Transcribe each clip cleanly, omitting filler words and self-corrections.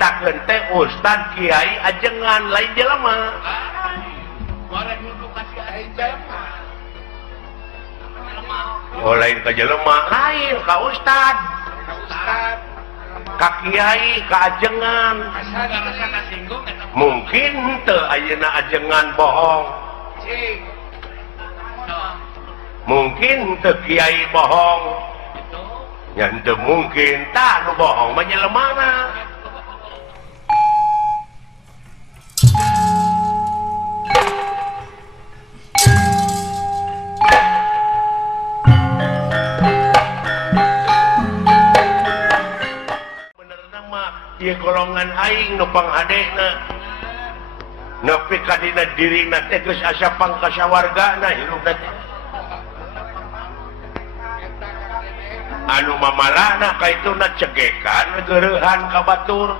nyaritakeun teh Ustad Kiai ajengan lain jelema. Oh lain ka jelema, lain ka Ustad. Ka Kiai ka ajengan. Mungkin teu ayeuna ajengan bohong. Mungkin teu Kiai bohong. Nya teu mungkin tah nu bohong mah jelemana. Benerna mah ieu golongan aing nu panghadena. Nepi ka dina dirina teh geus asa pangkasawargana hirupna teh. Anu mamalahna kaituna cegekan geurehan ka batur.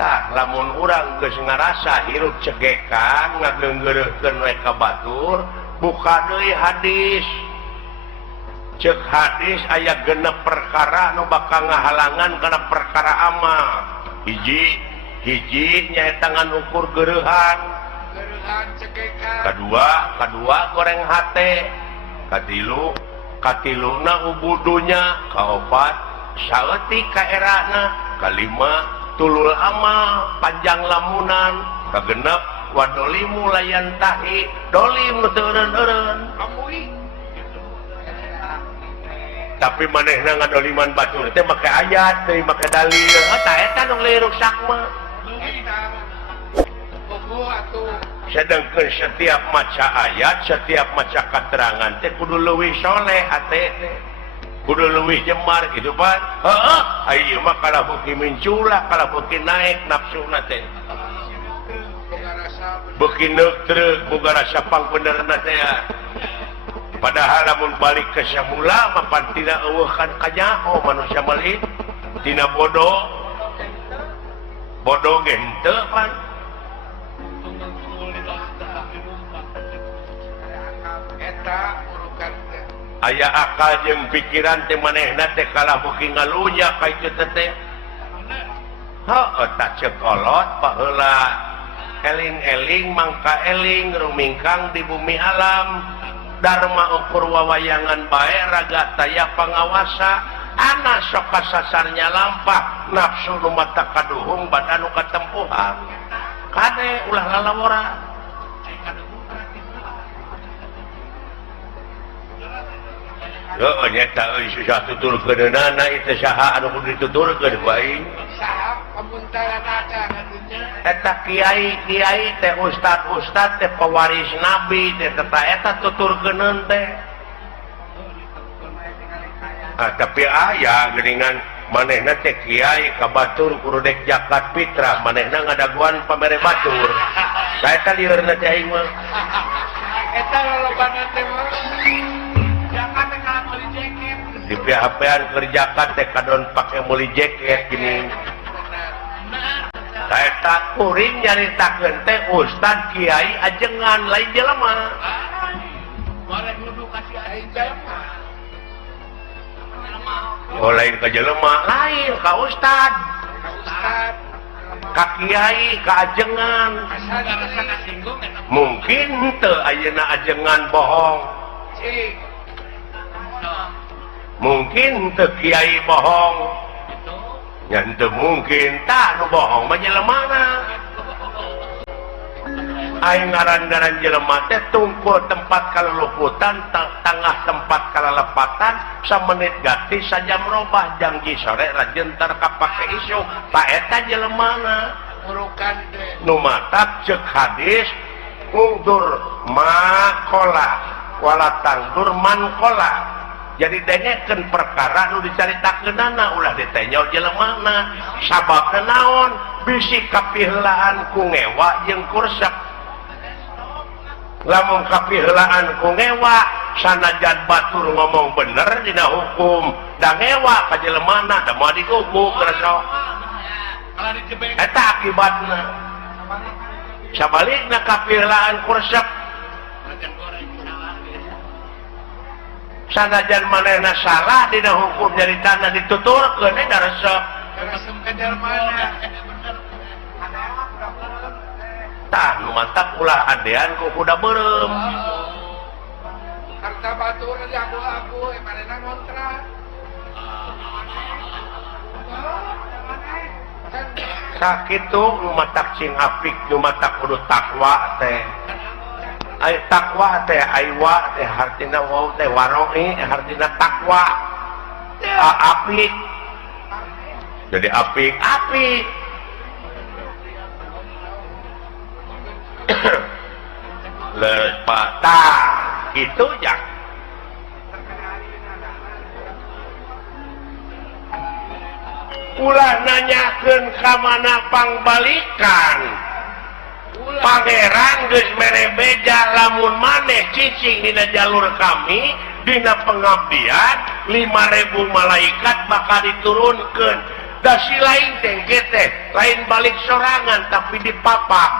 Tah lamun urang geus ngarasa hirup cegekan ngageunggeureukkeun we ka batur, buka deui hadis. Ceuk hadis aya genep perkara nu bakal ngahalangan kana perkara amal. Hiji nyaeta ngukur geurehan. Kedua goreng hate. Katiluna ubudunya. Kaopat saeutik ka erana. Kalima tulul amal panjang lamunan. Kagenep wadolimu layan tahi dolim nu teu eureun-eureun. Tapi manehna ngadoliman batur teh make ayat teh make dalil. Tah eta nu liruk sakma. Sedangkan setiap maca ayat, setiap maca keterangan teh kudu leuwih soleh hate teh. Kudu leuwih jemar gitu pan. Heeh, ieu mah kalabuki minculah, kalabuki naik nafsuna teh. Beuki neutreu boga rasa pangbenerna teh. Padahal lamun balik ke semula mah pan tina eueuhkan kanyaho manusia meuli tina bodoh. Bodoh ge henteu pan. Aya akal jeung pikiran teh manehna teh kalabuki ngalunya ka ieu teh. Heuh tah ceuk kolot paheula eling-eling mangka eling rumingkang di bumi alam. Dharma ukur wawayangan bae raga taya pangawasa ana sok kasasarnya lampah nafsu nu mata kaduhung badan nu katempuhan kade ulah lalawora. Heuh nyata euy susah tuturkeunana itu saha anu kudu dituturkeun ku aing. Saha pamuntalan ada eta kiai teh ustad teh pewaris nabi teh eta tuturkeuneun teh. Tapi aya geuningan manehna teh kiai ka batur kudu dek zakat fitrah manehna ngadaguan pamere batur. Saeta lieureurna teh aing mah. Eta lolobana teh mah zakat teh kana meuli jaket. Di PHP-an keur zakat teh kadon pake meuli jaket gini. Eta kuring nyaritakeun teh Ustad Kiai ajengan lain jelema. Bareng nuduh kasih aing jelema. Oh lain ka jelema, lain ka Ustad. Ka Kiai ka ajengan. Mungkin teu ayeuna ajengan bohong. Mungkin teu Kiai bohong. Nya teu mungkin tah nu bohong mah jelemana. Aing ngaran-ngaran jelema teh tungkul tempat kaluluputan tengah tempat kalalepatan samenit ganti sajam robah janji sore rajeuntar kapake isu tah eta jelemana. Urukan teh nu matak ceuk hadis ungdur maqala wala tangdur manqala. Jadi dengekeun perkara nu dicaritakeunana ulah ditanyol jelemana sababna naon bisi kapiheulaan ku ngewa jeung kursak. Lamun kapiheulaan ku ngewa sanajan batur ngomong bener dina hukum da ngewa ka jelemana da moal diguguk rasa. Eta akibatna. Sabalikna kapiheulaan kursak sanajan manehna salah dina hukum nyaritana dituturkeun da resep tah nu mantap ulah adean ku kuda beureum harta batur jago-jago manehna ngontrak sakitu nu matak cing apik nu matak kudu takwa teh ai takwa teh aiwa teh hartina wau teh waroi hartina takwa apik jadi apik lepata itu jak ulah nanyakeun ka mana pangbalikan pangeran geus mere beja lamun maneh cicing dina jalur kami dina pengabdian 5.000 malaikat bakal diturunkeun da si lain teh teh lain balik sorangan tapi dipapak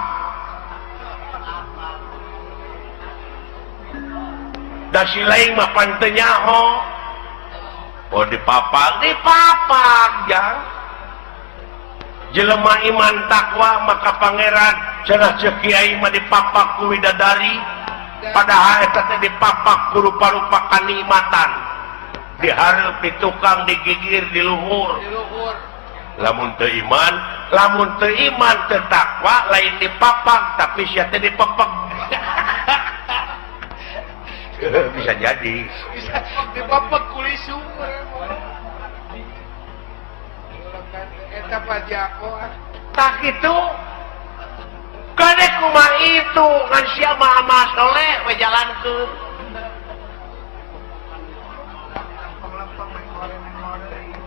da si lain mah panteu nyaho oh dipapak jang jelema iman takwa maka pangeran cenah ceuk kiai mah dipapak ku widadari padahal eta teh dipapak ku rupa-rupa kanikmatan dihareup di tukang digigir di luhur lamun teu iman teu takwa lain dipapak tapi sia teh dipepek bisa jadi bisa dipepek kulit sumber eta pajako tak itu kadek kumaha itu ngan sia mah amal soleh we jalankeun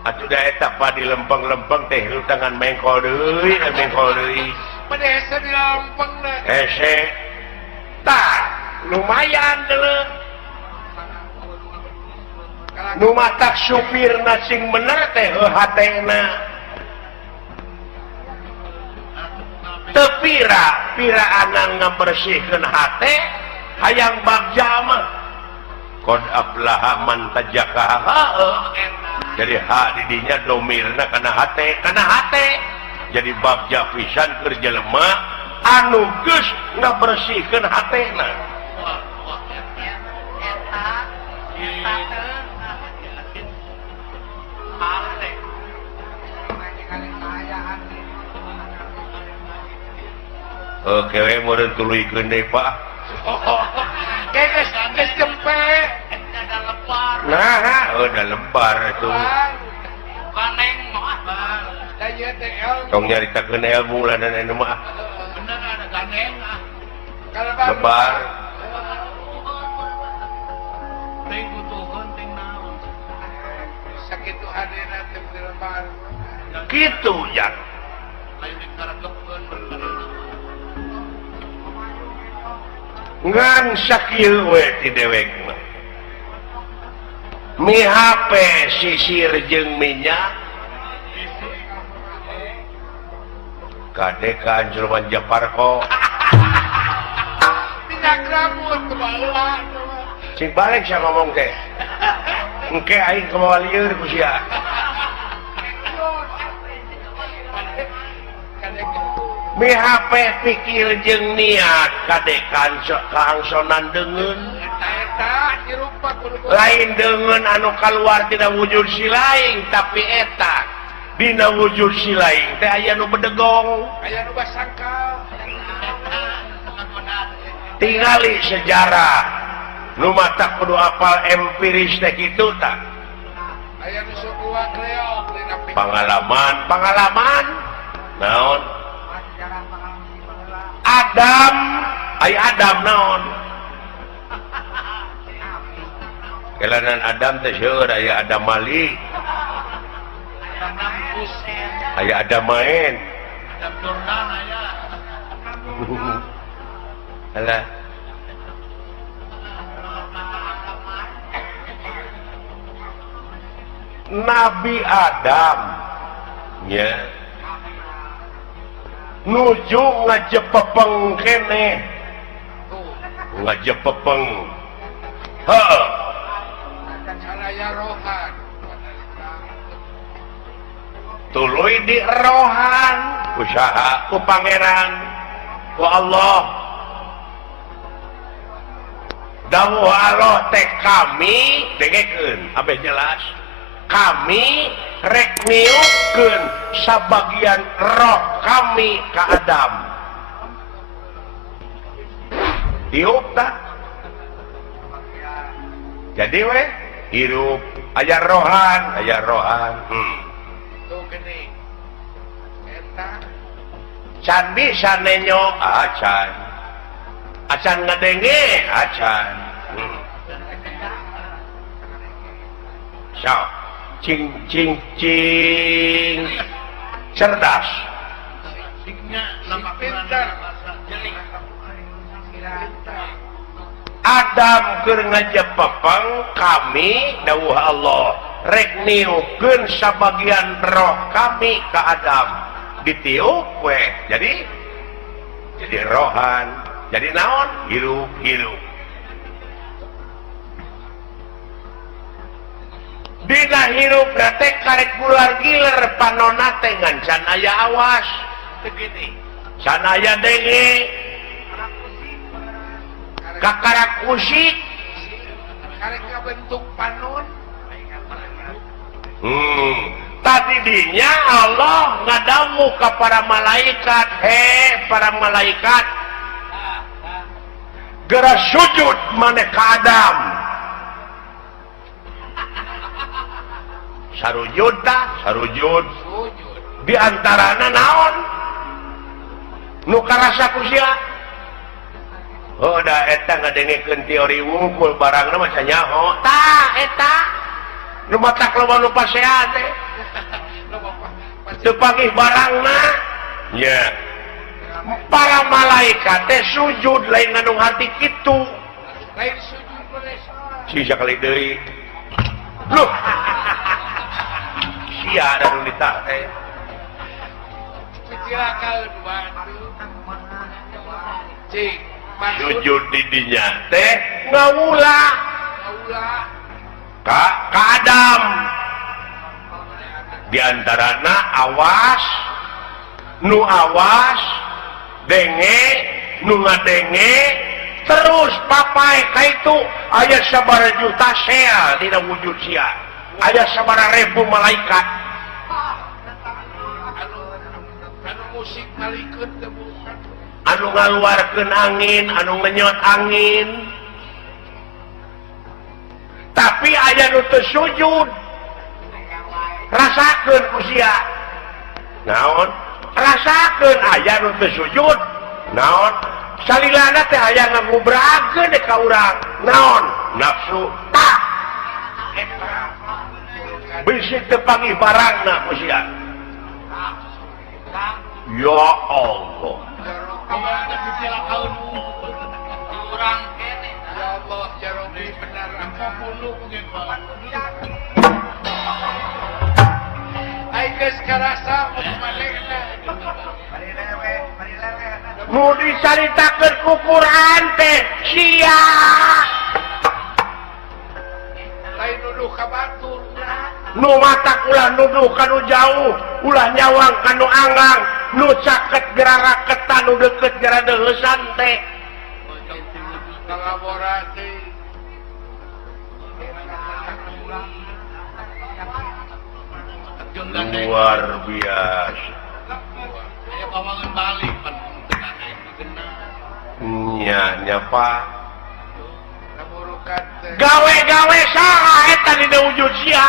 atuh da eta pa di lempeng-lempeng teh lu tangan mengkol deui padahal di lempeng na hese tah lumayan deuleu nu matak supirna sing bener teh hatena teu piraan ngabersihkeun hate hayang bagja mah qad aflaha man tajakaha jadi hak didinya domirna kana hate jadi bagja pisan keur jelema anu geus ngabersihkeun hatena oke we meureun tuluykeun deui Pak geus cempe nah udah lebar itu kaneng mah da ieu teh tong nyaritakeun ilmu lah dan anu mah bener ada kaneng lebar teh butuhkeun teh naon sakitu hadirna teh lebar kitu ya lain dikarekeun ngan sakieu we ti dewek mah mi HP sisir jeung minyak kade ka Anjurman Japarko minyak rambut kebala sing balik sia ngomong teh engke aing kumaha lieur ku sia mi HP pikir jeung niat kade kaangsonan deungeun eta dirupa kudu lain deungeun anu kaluar tina wujud si laing tapi eta dina wujud si laing teh aya nu bedegong aya nu basangkal tingali sejarah nu mata kudu apal empiris teh kitu tah aya nu sok uak leok dina pengalaman naon Adam naon kelanan Adam teh seueur aya Adam Malik aya Adam main Adam Jordan aya alah Nabi Adam nya nuju ngajepepeng kene ngajepepeng heuh aya rohan tuluy di rohan usaha ku pangeran ku Allah dawuh Allah teh kami dengekeun abeh jelas kami rek niupkeun sabagian roh kami ka Adam tiup tak jadi we hirup aya rohan tuh gini eta can bisa nenyo acan ngadenge acan so cing cerdas Adam keur ngajepepeng kami dawuh Allah rek niupkeun sabagian roh kami ka Adam ditiup we jadi rohan jadi naon hirup dina hirup teh karek bular giler panonna teh ngan can aya awas teu gini can aya denge kakarak usik karek bentuk panon tadi dinya Allah ngadamu ke para malaikat para malaikat geura sujud maneh ka Adam sarujud di antarana naon nu karasa ku sia da eta ngadengekeun teori wungkul barangna maca nyaho tah eta nu matak loba nu pasehan teh teu panggih barangna nya para malaikat teh sujud lain ngandung hati kitu lain sujud beres si sakali deui loh sia ada nu ditah teh kecilakaeun bantu cing sujud di dinya teh ngawula ka Adam di antarana awas nu awas denge nu ngadenge terus papai ka itu aya sabaraha juta sea dina wujud sia aya sabaraha ribu malaikat anu musik malikeun teh anu ngaluarkeun angin anu ngenyot angin tapi aya nu teu sujud rasakeun ku sia naon rasakeun aya nu teu sujud naon salilana teh aya ngagubrakeun ka urang naon nafsu tah bisi teu panggih barangna ku sia ya Allah orang kene ya Allah ya Rabbi benar apa puluh mungkin ai geus karasa malekna nu dicaritakeun ku Quran teh sia lain nuduh ka batur nu matak ulah nuduh kanu jauh ulah nyawang kanu anggang nu caket gerara ketan nu deket gerara deusan teh kolaborasi luar biasa aya bawangan balik pan nya Pak namurukan teh gawe-gawe saha eta dina wujud sia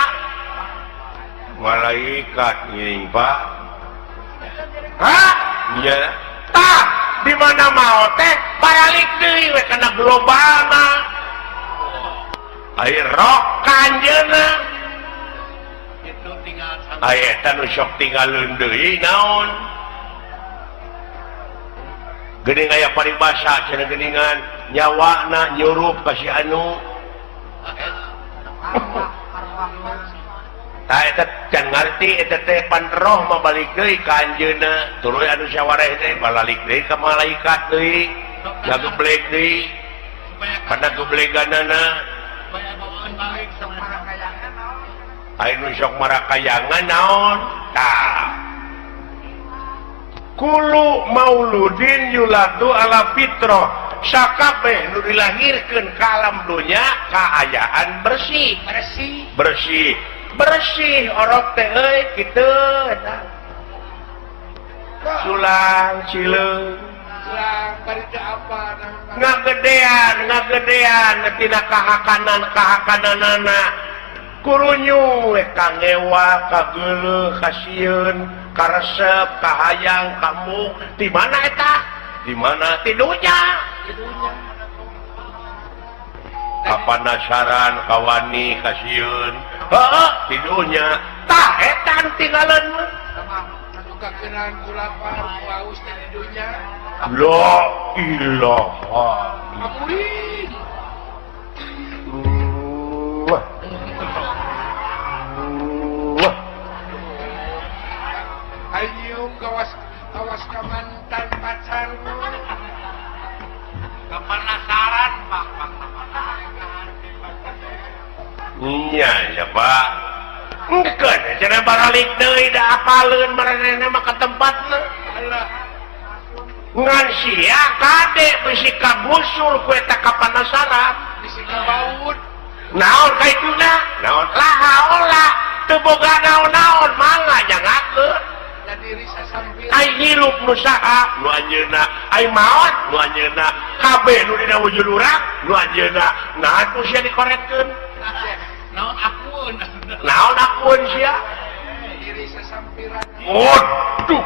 malaikat ngiring Pak nya tah di mana mau teh balik deui we kana globalna air rok kanjeuna itu tinggal aya eta nu sok tinggalkeun deui naon geuning aya paribasa cenah geuningan nyawana nyurup ka si anu tah eta can ngarti eta teh pan roh mah balik deui ka anjeunna tuluy anu sawareh teh balik deui ka malaikat deui ngageblek deui pada gebleganana supaya bawangan balik sama anu sok marakayangan naon tah kulu mauludin yuladu ala fitrah sakabeh nu dilahirkeun ka alam dunya kaayaan bersih orok teh euy kitu eta sulang cileung bari teh apa ngagedean tina kahakananana kurunyu kangewa kageuleuh kasieun karesep kahayang kamu di mana eta di mana tidunya kapanasaran kawani kasieun heeh tidunya tah eta anu tinggalan mah kakenan kulapar paus teh tidunya la ilaha amurin ayo kawas kamantan pacarmu kapanasaran pak iya ya pak engkeun cenah baralik deui da apaleun maranehna mah ka tempatna ngan sia kade bisi kabusul ku eta kapanasaran bisi kabaud naon kaituna naon lahaola teu boga naon-naon mangga jangakeun da diri sasampir ai hirup nu saha nu anjeunna ai maot nu anjeunna kabeh nu dina wujud urang nu anjeunna naon ku sia dikoretkeun naon akueun sia diri sasampiran waduh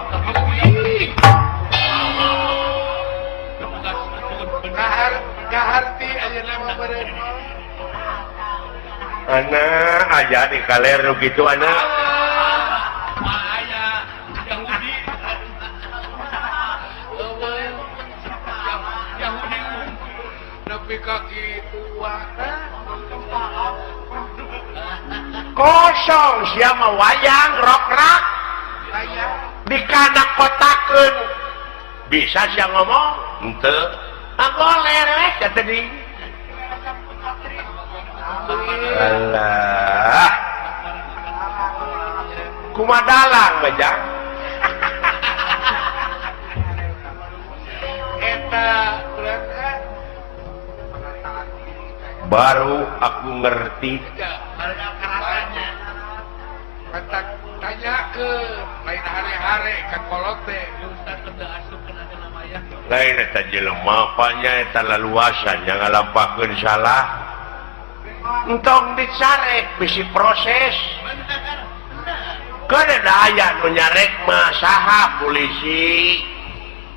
kaharti aja nama beren anak aya di kaler nu kitu anak tapi kaki tua kosong sia mah wayang rokrak ayah dikanak kotakeun bisa sia ngomong henteu agoler we kata di alah kumadalang bajang eta baru aku ngerti tanya ke lain hari-hari ke kolot teh lain eta jelema apanya eta laluasan yang ngalampakeun salah entong dicarek bisi proses kada da aya nu nyarek mah saha polisi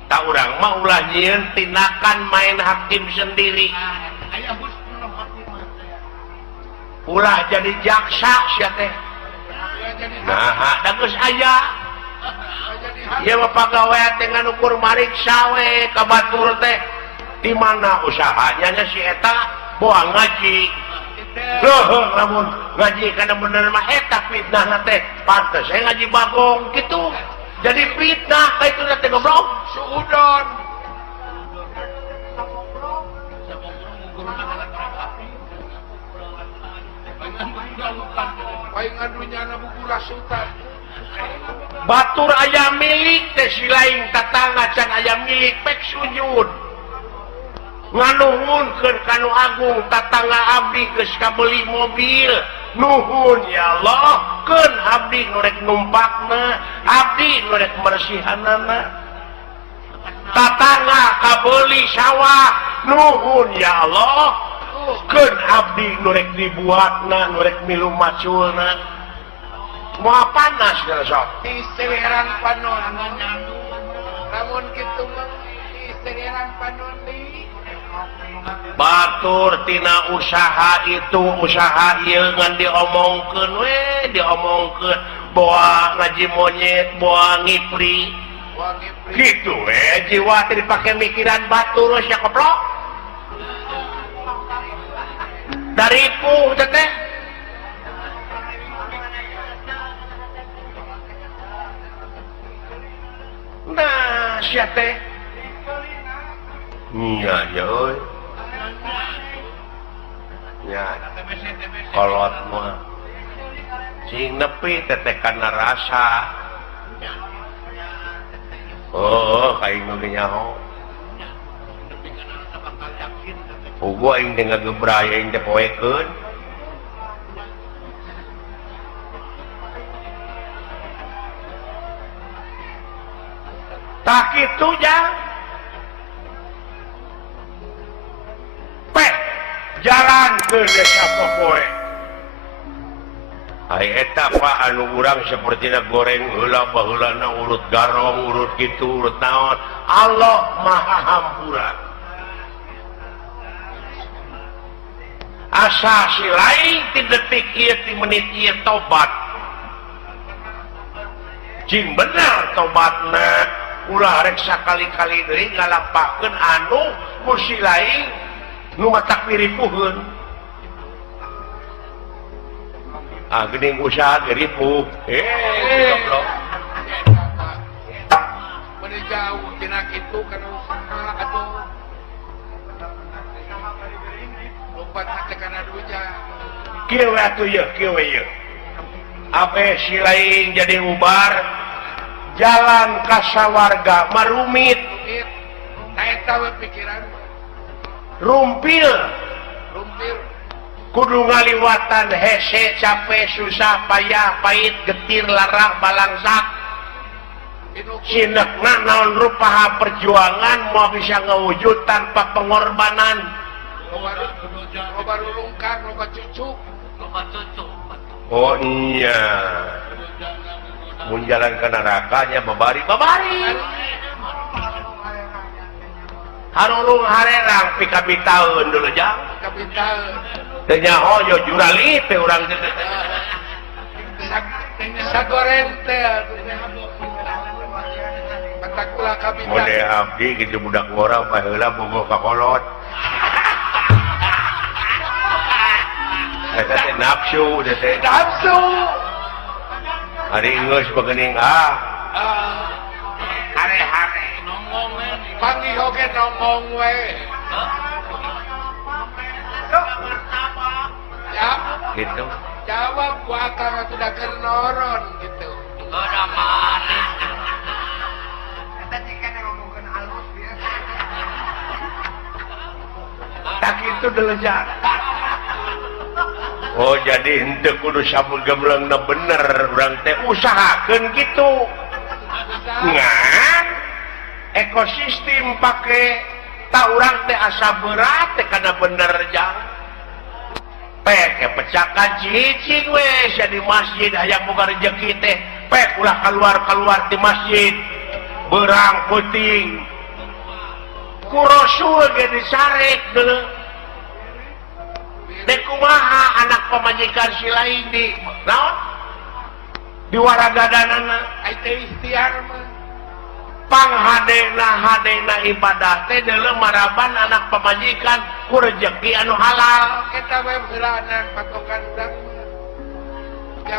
ta urang mah ulah nyieun tindakan main hakim sendiri ulah jadi jaksa sia teh nah da geus aya ieu mah pagawean teh nganukur mariksa we ka batur teh di mana usahanya nya si eta boang ngaji heuh lamun ngaji kana bener mah eta fitnah teh pantes saya ngaji bagong gitu jadi fitnah ka itu teh goblok suudon paling ngadunya na buku rasutan batur aya milik teh si lain tatangga can aya milik pek sujud nganuhunkeun kanu agung tatangga abdi geus kabeli mobil nuhun ya Allah keun abdi nu rek numpakna abdi nu rek marsihanana tatangga kabeli sawah nuhun ya Allah keun abdi nu rek dibuatna nu rek milu maculna moal panas ya sok di selerang panon namun kitu mah di selerang panon di batur tina usaha itu usaha ieu ngan diomongkeun we diomongkeun boa ngaji monyet boa ngipri gitu we jiwa teh dipake mikiran batur sia keplok dari pu teh nah sia teh iya ya euy ya kolot mah sing nepi teteh kana rasa. Oh, kain nu nyaho. Ugo aing teh ngagebraya aing teh poekeun. Tak kitu jang. Jalan ke desa popoe. Ai eta Pak anu urang sapertina goreng heula baheulana urut garong, urut kitu, urut naon. Allah Maha Hampura. Asa si lain ti detik ieu ti menit ieu tobat. Jing bener tobatna ulah rek sakali-kali deui ngalampakeun anu ku si lain nu matak piripuheun. Geuning usaha geripuh. Goblok. Meni jauh tina kitu kana usaha atuh. Lompat teh kana duja. Kieu atuh ye, kieu ye. Ape si lain jadi ubar jalan ka sawarga marumit. Nah eta we pikiran. Rumpil kudu ngaliwatan hese capek susah payah pahit getir larang balangsak sinekna naon rupaha perjuangan mau bisa ngewujud tanpa pengorbanan loba rulungkang loba cucuk oh iya mun jalan ke nerakanya babari harulung harerang pika bitaeun dulu jang kapitaeun teu nyaho yo jurali teh urang teh sagoreng teh batakula kapitaeun mode abdi kitu budak ngora baheula bogo ka kolot eta teh nafsu teh nafsu ari geus beugeuning hare-hare panggih oge nongong we ya gitu jawab ku akang atuh da keur noron gitu udah mana eta cikan ngomongkeun alus dia tak itu delejak oh jadi henteu kudu sabun gemblengna bener urang teh usahakeun gitu ngan ekosistem pake tak urang teh asa berat teh kana bener jang pek pecakan cicing we sia di masjid hayang boga rezeki teh pek ulah keluar di masjid berang puting ku rasul ge disarek deuleu dek kumaha anak pamajikan si lain di naon di waragadanana ai teh ikhtiar mah hadena ibadah teh deuleu maraban anak pamajikan ku rezeki anu halal kita we heulanan patokan urang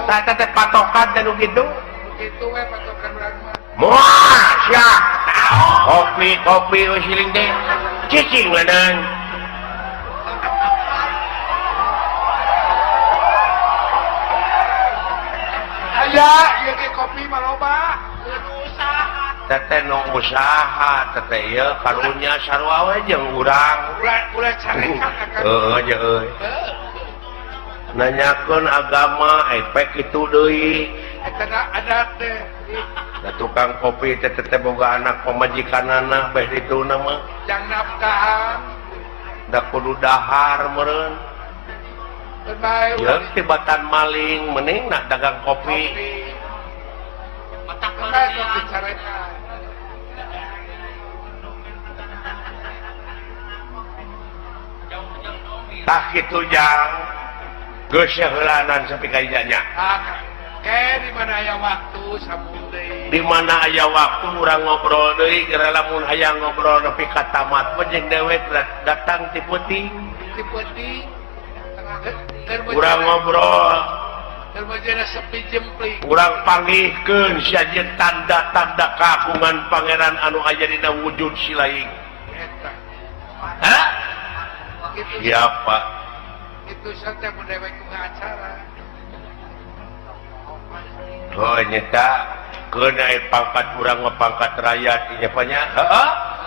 mah teh patokan teh nu kitu kitu we patokan urang mah moal sia kopi we siling teh cicing leunang aya ieu ge kopi mah loba teteh nu usaha teteh ieu karunya sarua we jeung urang ulah carekan akan heuh je euy nanyakeun agama pek kitu deui eta adat teh da tukang kopi teh boga anak pamajikanana beh dituna mah jang nafkahan da kudu dahar meureun bae ya tibatan maling mending nak dagang kopi matak bae kopi carekan tah kitu jang geus heulanan sapi ka ijanya kayak di mana aya waktu sambung deui di mana aya waktu urang ngobrol deui kira lamun hayang ngobrol nepi ka tamat jeung dewek datang ti peuting ti penting urang ngobrol termajana sepi jempling urang panggihkeun saja tanda-tanda keagungan pangeran anu aya dina wujud si laing eta hah gitu siapa itu santai mun dewek ku acara oh nyata kena pangkat kurang pangkat rakyat nyapanya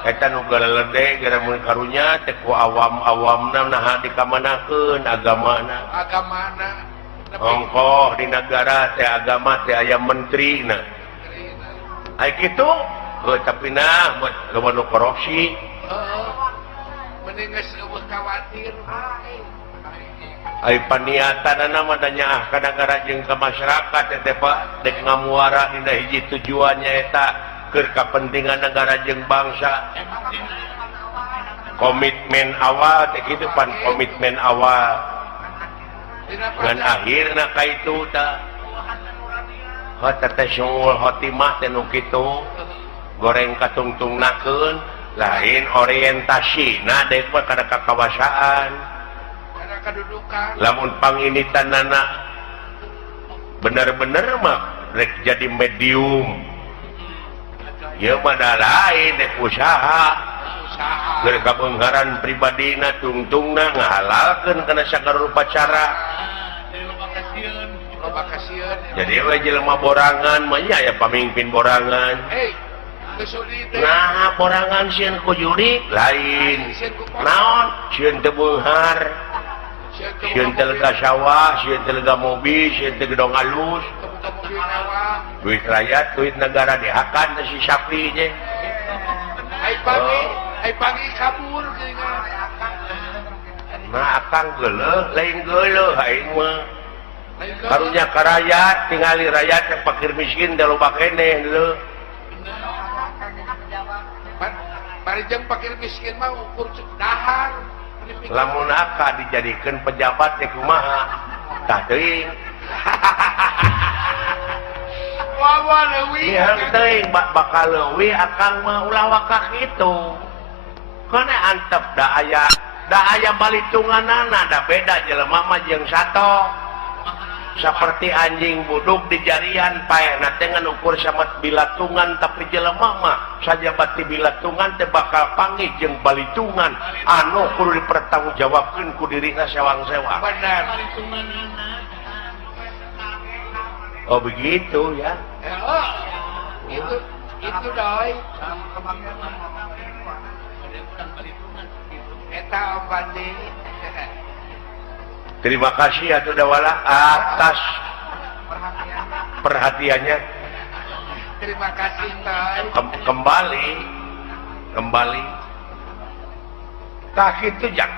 eta nu galedeg gara mun karunya teh ku awam-awamna nah dikamanakeun agamana ongkoh di negara teh agama teh aya menterina ai kitu tapi nah buat nu korupsi mending geus eueuh khawatir ai paniatan nama danya ka negara jeung ka masyarakat teh Pak dek ngamuara dina hiji tujuannya eta keur kepentingan negara jeung bangsa komitmen awal teh kitu pan komitmen awal dan akhirna ka itu tah teh syuul khotimah teh nu kitu goreng katungtungnakeun lain orientasi nah dek mah kana kakawasaan kana kadudukan lamun panginitanana bener-bener mah rek jadi medium ieu mah da lain dek usaha geus kabeungharan pribadina tungtungna ngahalalkeun kana sagala rupa cara jadi we jelema borangan mah nya aya pamimpin borangan nah borangan sieun ku juri lain naon sieun teu beunghar sieun teu lega sawah sieun teu lega mobil sieun teu gedong alus duit rakyat duit negara dihakan teh si sapi je ai pagi kabur nah akang geuleuh lain geuleuh aing mah karunya ka rakyat tingali rakyat yang fakir miskin teh loba keneh leuh bari jeung fakir miskin mah ukur dahar lamun aka dijadikeun pejabat teh kumaha tah teuing wawa leuwih ieu teuing bakal leuwih akang mah ulah waka kitu kana antep da aya balitunganana da beda jelema mah jeung sato seperti anjing buduk di jarian paehna teh ngan ukur samet bilatungan tapi jelema mah sajabat ti bilatungan teh bakal panggih jeung balitungan anu kudu dipertanggungjawabkeun ku dirina sewang-sewang benar oh begitu ya itu doi eta ombandi terima kasih atuh dawala atas perhatiannya terima kasih doi kembali tak itu jak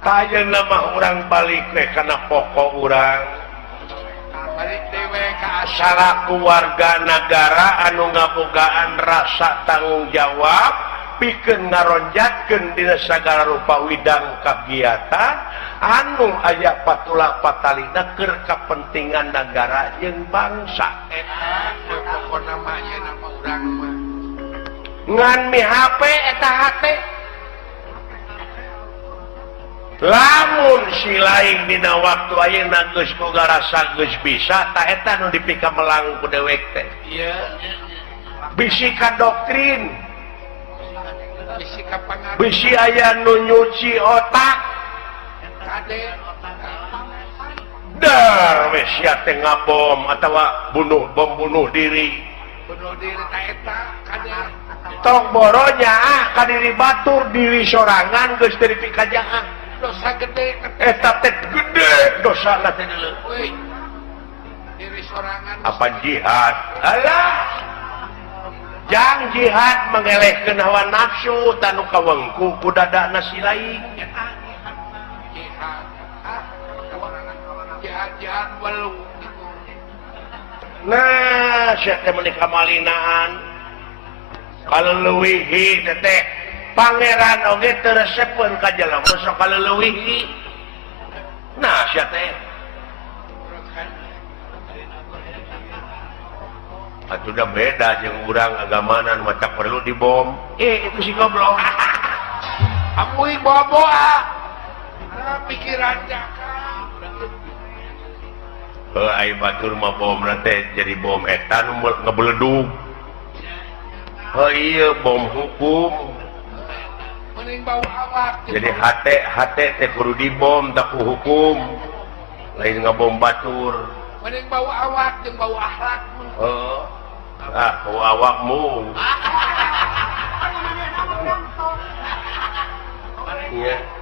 kaya nama orang balik karena pokok orang balik dewe ka salaku warga negara anu ngabogaan rasa tanggung jawab pikeun ngaronjatkeun dina sagala rupa widang kagiatan anu aya patula patalina keur kapentingan negara jeung bangsa eta pokona mah ye nama urang mah ngan mi HP eta hate lamun si lain dina waktu ayeuna geus boga rasa geus bisa tah eta nu dipika melang ku dewek teh ieu bisi ka doktrin bisi ka pangaruh bisi aya nu nyuci otak kade dar we sia teh ngabom atawa bom bunuh diri bunuh diri ta eta kade tong boronya ka diri batur diri sorangan geus teu dipikajaan dosa gede eta teh gede dosana teh deuleu weh diri sorangan apa jihad alah jang jihad mengelehkeun hawa nafsu tanu kawengku ku dadana si lain jihad walu nah sia teh meuni kamalinaan kaleuwih teh pangeran oge teu resepkeun ka jelema sok kaleuwih nah sia teh atuh da beda jeung urang agamana nu maca perlu dibom itu si goblok amuing boa-boa pikiran jaka ai batur mah bom teh jadi bom eta nu ngebeledug iya bom hukum mending bau awak jadi hate teh kudu dibom tak ku hukum lain ngabom batur. Mending bau awak jeung bau akhlak. Bau awakmu. Iya.